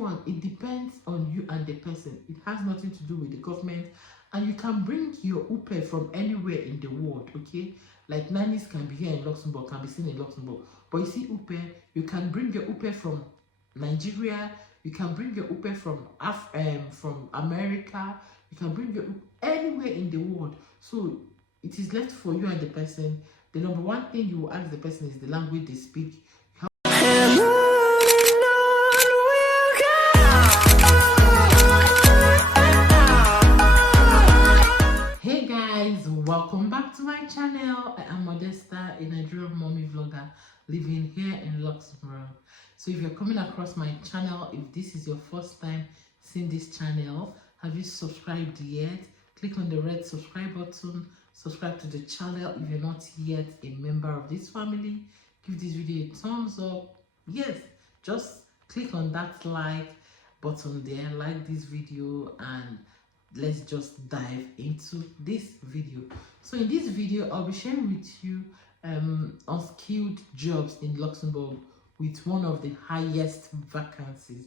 one, it depends on you and the person. It has nothing to do with the government. And you can bring your UPE from anywhere in the world, okay? Like nannies can be here in Luxembourg, can be seen in Luxembourg. But you see UPE, you can bring your UPE from Nigeria, you can bring your UPE from America, you can bring your UPE anywhere in the world. So it is left for you and the person. The number one thing you will ask the person is the language they speak. Hey guys, welcome back to my channel. I am Modesta, a Nigerian mommy vlogger living here in Luxembourg. So if you're coming across my channel, if this is your first time seeing this channel, have you subscribed yet? Click on the red subscribe button, subscribe to the channel if you're not yet a member of this family. Give this video a thumbs up. Yes, just click on that like button there, like this video, and let's just dive into this video. So in this video, I'll be sharing with you unskilled jobs in Luxembourg with one of the highest vacancies.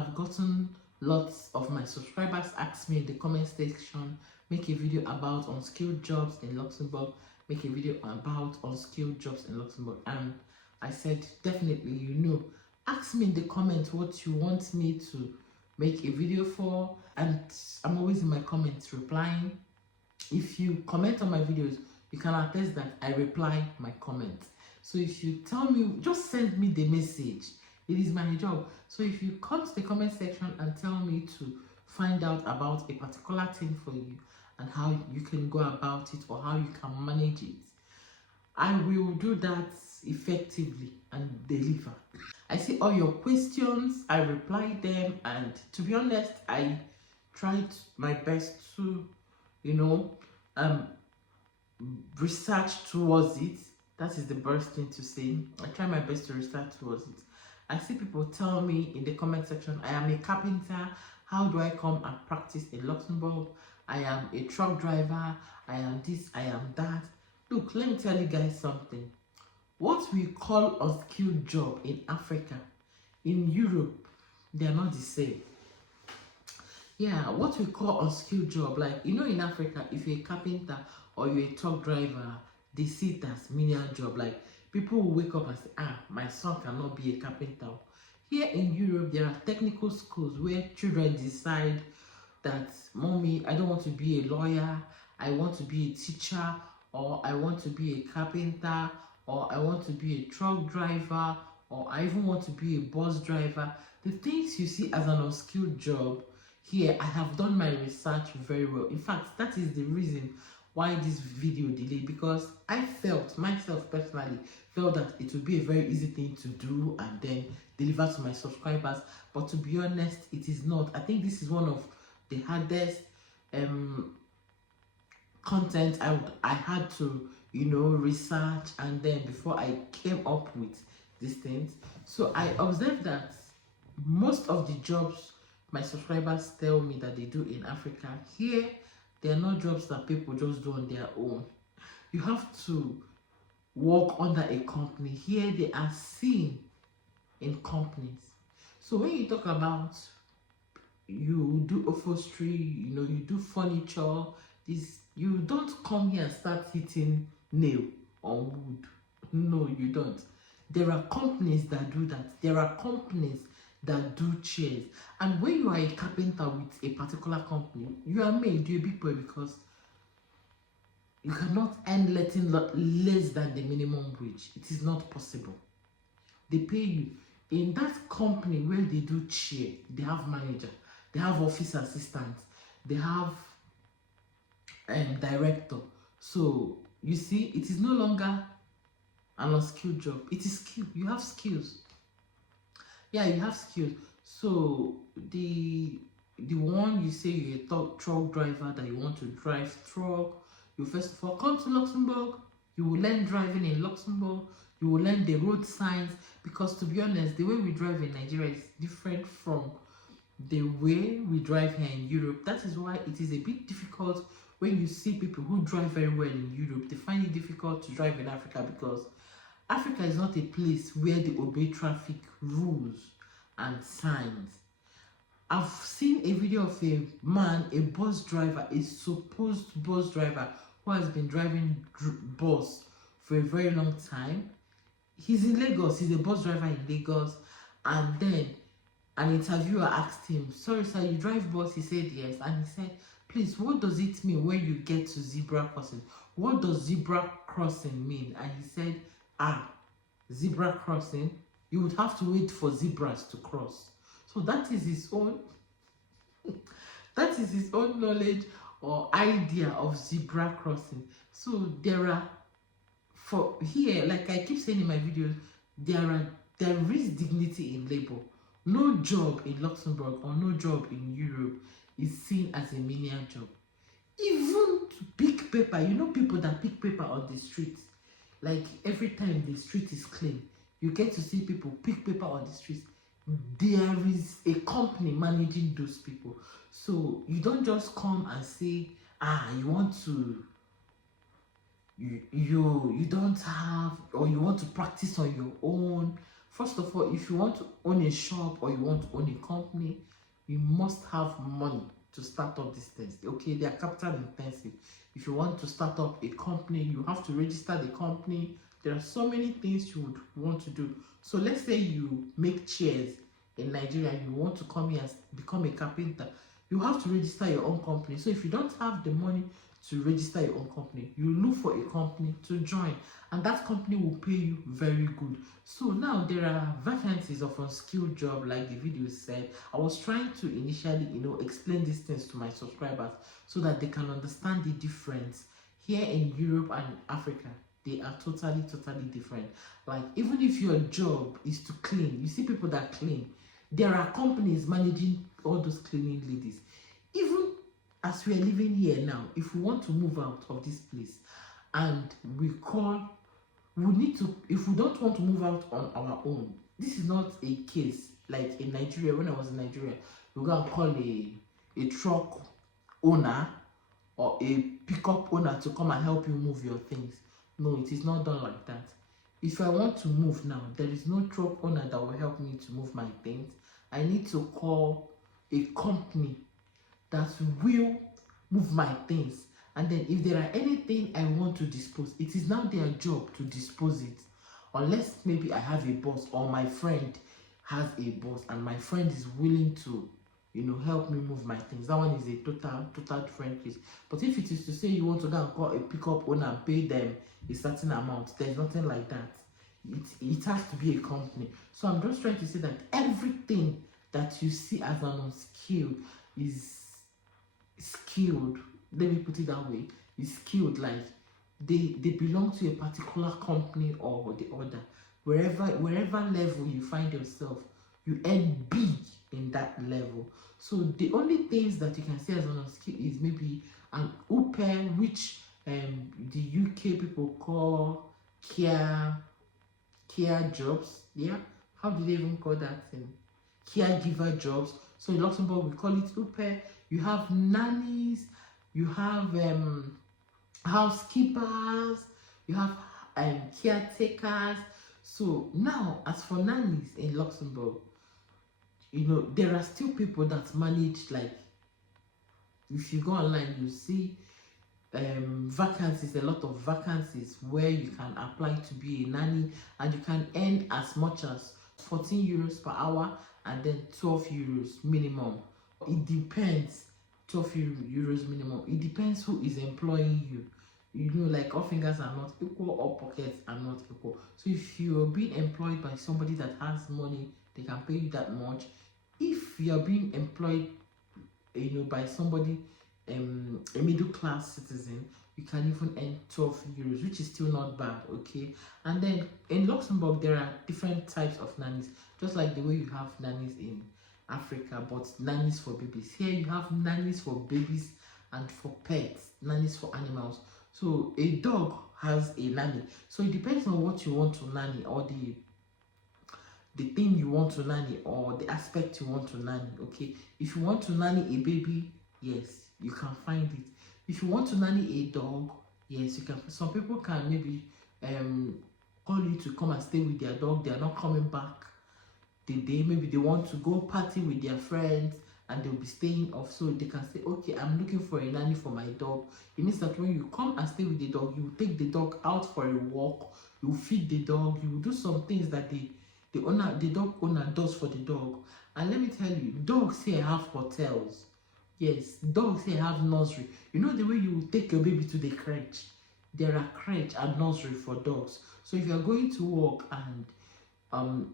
I've gotten lots of my subscribers ask me in the comment section, make a video about unskilled jobs in Luxembourg, make a video about unskilled jobs in Luxembourg. And I said, definitely, ask me in the comments what you want me to make a video for, and I'm always in my comments replying. If you comment on my videos, you can attest that I reply my comments. So if you tell me, just send me the message. It is my job. So if you come to the comment section and tell me to find out about a particular thing for you and how you can go about it or how you can manage it, I will do that effectively and deliver. I see all your questions, I reply them, and to be honest, I tried my best to, research towards it. That is the best thing to say. I try my best to research towards it. I see people tell me in the comment section, I am a carpenter, how do I come and practice in Luxembourg? I am a truck driver, I am this, I am that. Look, let me tell you guys something. What we call unskilled job in Africa, in Europe, they are not the same. Yeah, what we call unskilled job, like, in Africa, if you're a carpenter or you're a truck driver, they see it as menial job. Like, people will wake up and say, my son cannot be a carpenter. Here in Europe, there are technical schools where children decide that, mommy, I don't want to be a lawyer, I want to be a teacher, or I want to be a carpenter, or I want to be a truck driver, or I even want to be a bus driver. The things you see as an unskilled job, here I have done my research very well. In fact, that is the reason why this video delayed, because I myself personally felt that it would be a very easy thing to do and then deliver to my subscribers. But to be honest, it is not. I think this is one of the hardest content I had to research, and then before I came up with these things. So I observed that most of the jobs my subscribers tell me that they do in Africa, here they are not jobs that people just do on their own. You have to work under a company. Here they are seen in companies. So when you talk about you do upholstery, you do furniture, you don't come here and start hitting nail on wood. No, you don't. There are companies that do that. There are companies that do chairs. And when you are a carpenter with a particular company, you are made a big boy, because you cannot earn less than the minimum wage. It is not possible. They pay you. In that company where they do chair, they have manager, they have office assistant, they have director. So you see, it is no longer an unskilled job. It is skill. You have skills. Yeah, you have skills. So the one you say you're a truck driver, that you want to drive truck, you first of all come to Luxembourg. You will learn driving in Luxembourg. You will learn the road signs, because to be honest, the way we drive in Nigeria is different from the way we drive here in Europe. That is why it is a bit difficult when you see people who drive very well in Europe. They find it difficult to drive in Africa, because Africa is not a place where they obey traffic rules and signs. I've seen a video of a man, a bus driver, a supposed bus driver who has been driving bus for a very long time. He's in Lagos, he's a bus driver in Lagos, and then an interviewer asked him, sorry sir, you drive bus? He said yes, and he said, please, what does it mean when you get to zebra crossing? What does zebra crossing mean? And he said, zebra crossing, you would have to wait for zebras to cross. So that is his own knowledge or idea of zebra crossing. So there are, for here, like I keep saying in my videos, there is dignity in labor. No job in Luxembourg or no job in Europe is seen as a menial job. Even to pick paper, you know, people that pick paper on the street, like every time the street is clean, you get to see people pick paper on the streets. There is a company managing those people. So you don't just come and say, you want to, you don't have, or you want to practice on your own. First of all, if you want to own a shop or you want to own a company, you must have money to start up these things. Okay, they are capital intensive. If you want to start up a company, you have to register the company. There are so many things you would want to do. So let's say you make chairs in Nigeria and you want to come here and become a carpenter. You have to register your own company. So if you don't have the money to register your own company, you look for a company to join, and that company will pay you very good. So now there are vacancies of unskilled job, like the video said. I was trying to initially, explain these things to my subscribers so that they can understand the difference. Here in Europe and Africa, they are totally different. Like, even if your job is to clean, you see people that clean, there are companies managing all those cleaning ladies. Even as we are living here now, if we want to move out of this place and if we don't want to move out on our own, this is not a case like in Nigeria. When I was in Nigeria, you go and call a truck owner or a pickup owner to come and help you move your things. No, it is not done like that. If I want to move now, there is no truck owner that will help me to move my things. I need to call a company that will move my things. And then if there are anything I want to dispose, it is now their job to dispose it. Unless maybe I have a boss or my friend has a boss and my friend is willing to, help me move my things. That one is a total different case. But if it is to say you want to go and call a pickup owner and pay them a certain amount, there's nothing like that. It has to be a company. So I'm just trying to say that everything that you see as an unskilled is skilled. Let me put it that way. Is skilled, like they belong to a particular company or the other. Wherever level you find yourself, you earn big in that level. So the only things that you can say as an unskilled is maybe an UPE, which the UK people call care jobs. Yeah, how do they even call that thing? Caregiver jobs. So in Luxembourg we call it UPE. You have nannies, you have housekeepers, you have caretakers. So now, as for nannies in Luxembourg, there are still people that manage, like, if you go online, you see vacancies, a lot of vacancies where you can apply to be a nanny, and you can earn as much as 14 euros per hour and then 12 euros minimum. It depends. 12 euros minimum. It depends who is employing you. Like, all fingers are not equal, all pockets are not equal. So if you're being employed by somebody that has money, they can pay you that much. If you're being employed by somebody, a middle class citizen, you can even earn 12 euros, which is still not bad. Okay. And then in Luxembourg there are different types of nannies, just like the way you have nannies in Africa, but nannies for babies. Here you have nannies for babies and for pets, nannies for animals. So a dog has a nanny. So it depends on what you want to nanny, or the thing you want to nanny, or the aspect you want to nanny. Okay. If you want to nanny a baby, yes, you can find it. If you want to nanny a dog, yes, you can. Some people can maybe call you to come and stay with their dog. They are not coming back the day. Maybe they want to go party with their friends and they'll be staying off, so they can say, okay, I'm looking for a nanny for my dog. It means that when you come and stay with the dog, you take the dog out for a walk, you feed the dog, you do some things that the dog owner does for the dog. And let me tell you, dogs here have hotels. Yes, dogs here have nursery. You know the way you take your baby to the crèche? There are crèche and nursery for dogs. So if you're going to work and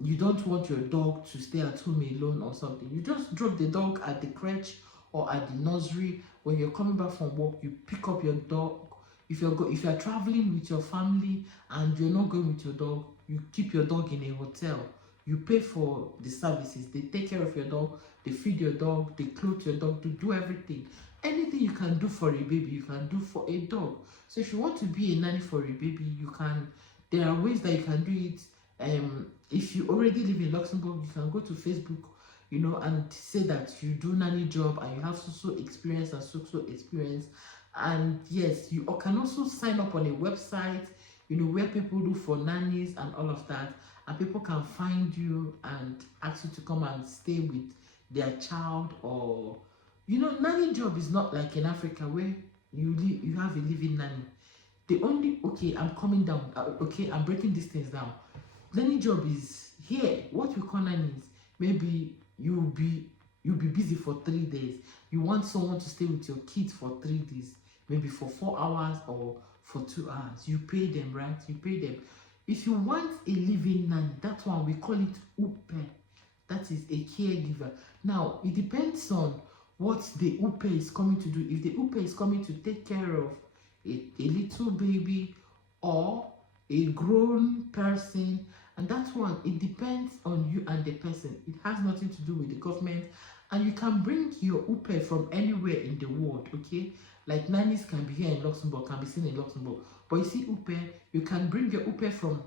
you don't want your dog to stay at home alone or something, you just drop the dog at the crèche or at the nursery. When you're coming back from work, you pick up your dog. If you're traveling with your family and you're not going with your dog, you keep your dog in a hotel. You pay for the services. They take care of your dog, they feed your dog, they clothe your dog, they do everything. Anything you can do for a baby, you can do for a dog. So if you want to be a nanny for a baby, you can. There are ways that you can do it. If you already live in Luxembourg, you can go to Facebook, and say that you do nanny job and you have so experience and so experience. And yes, you can also sign up on a website, where people look for nannies and all of that, and people can find you and ask you to come and stay with their child. Or nanny job is not like in Africa where you have a living nanny. The only, okay, I'm coming down, okay, I'm breaking these things down. Nanny job is here. What we call nannies, maybe you'll be busy for 3 days. You want someone to stay with your kids for 3 days, maybe for 4 hours or for 2 hours. You pay them, right? You pay them. If you want a living nanny, that one we call it upe. That is a caregiver. Now it depends on what the upe is coming to do. If the upe is coming to take care of a little baby or a grown person, and that one, it depends on you and the person. It has nothing to do with the government. And you can bring your upe from anywhere in the world, okay? Like nannies can be here in Luxembourg, can be seen in Luxembourg. But you see upe, you can bring your upe from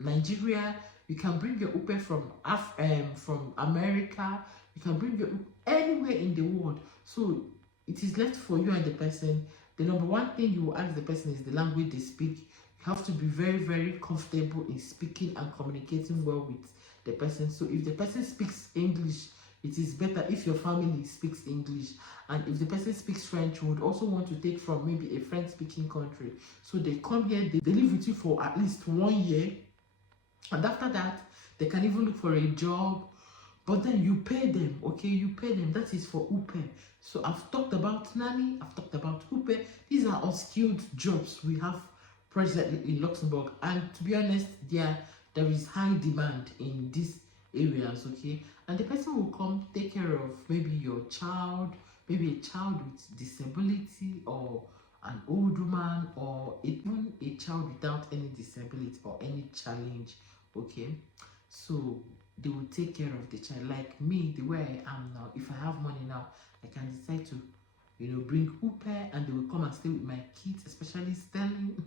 Nigeria, you can bring your upe from America, you can bring your upe anywhere in the world. So it is left for you and the person. The number one thing you will ask the person is the language they speak. You have to be very, very comfortable in speaking and communicating well with the person. So if the person speaks English, it is better if your family speaks English. And if the person speaks French, you would also want to take from maybe a French-speaking country. So they come here, they live with you for at least 1 year. And after that, they can even look for a job. But then you pay them, okay? You pay them. That is for upe. So I've talked about nanny, I've talked about upe. These are unskilled jobs we have presently in Luxembourg, and to be honest, there is high demand in these areas, okay? And the person will come take care of maybe your child, maybe a child with disability, or an old woman, or even a child without any disability or any challenge, okay? So they will take care of the child. Like me, the way I am now, if I have money now, I can decide to bring upe, and they will come and stay with my kids, especially Sterling.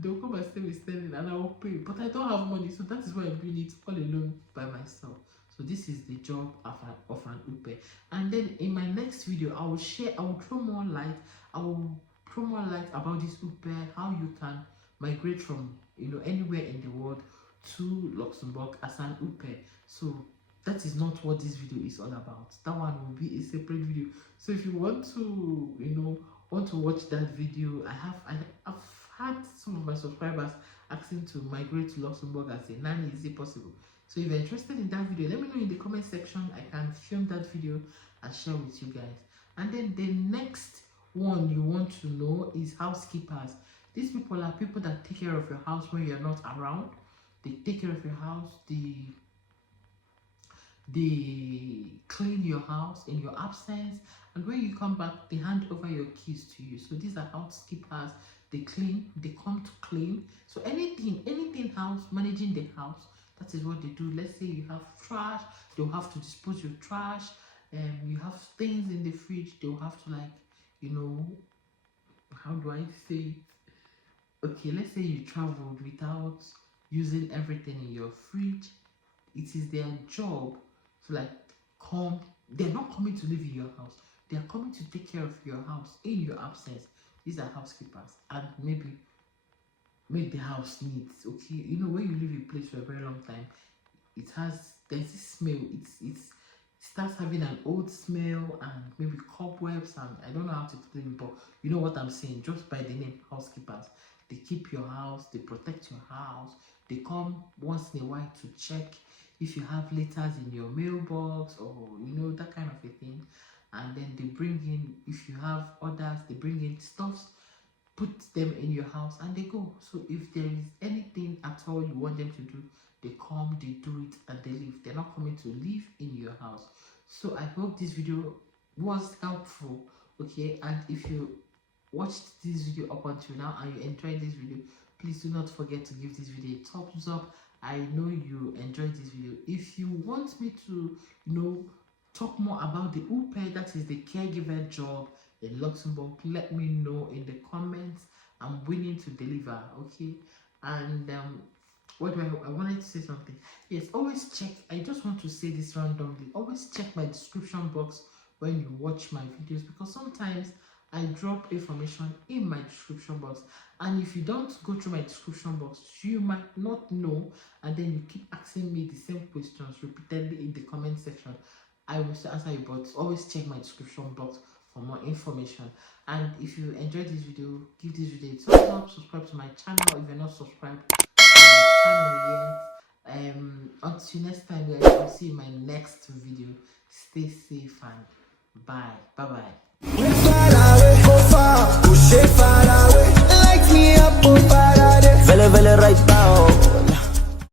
They'll come and stay with Sterling and I will pay. But I don't have money, so that is why I'm doing it all alone by myself. So this is the job of an upe. And then in my next video, I will throw more light. I will throw more light about this upe, how you can migrate from anywhere in the world to Luxembourg as an upe. So that is not what this video is all about. That one will be a separate video. So if you want to watch that video, I've had some of my subscribers asking to migrate to Luxembourg as a nanny. Is it possible? So if you're interested in that video, let me know in the comment section. I can film that video and share with you guys. And then the next one you want to know is housekeepers. These people are people that take care of your house when you're not around. They take care of your house, they clean your house in your absence, and when you come back, they hand over your keys to you. So these are housekeepers. They clean, they come to clean. So anything house, managing the house, that is what they do. Let's say you have trash, they'll have to dispose your trash. You have things in the fridge, they'll have to, like, how do I say it? Okay, let's say you traveled without using everything in your fridge. It is their job to, like, come. They're not coming to live in your house, they are coming to take care of your house in your absence. These are housekeepers, and maybe make the house neat, okay? When you live in a place for a very long time, there's this smell. starts having an old smell and maybe cobwebs, and I don't know how to explain it, but you know what I'm saying. Just by the name housekeepers, they keep your house, they protect your house, they come once in a while to check if you have letters in your mailbox, or you know, that kind of a thing. And then they bring in, if you have orders, they bring in stuffs, put them in your house, and they go. So if there is anything at all you want them to do, they come, they do it, and they leave. They're not coming to live in your house. So I hope this video was helpful. Okay, and if you watched this video up until now and you enjoyed this video, please do not forget to give this video a thumbs up. I know you enjoyed this video. If you want me to, talk more about the UPE, that is the caregiver job in Luxembourg, let me know in the comments. I'm willing to deliver. Okay, and what do I wanted to say something. Yes, always check. I just want to say this randomly. Always check my description box when you watch my videos, because sometimes I drop information in my description box, and if you don't go through my description box, you might not know, and then you keep asking me the same questions repeatedly in the comment section. I will still answer you, but always check my description box for more information. And if you enjoyed this video, give this video a thumbs up, subscribe to my channel if you're not subscribed to my channel yet. Until next time, guys, I'll see you in my next video. Stay safe and bye. Bye. Vele, vele right now.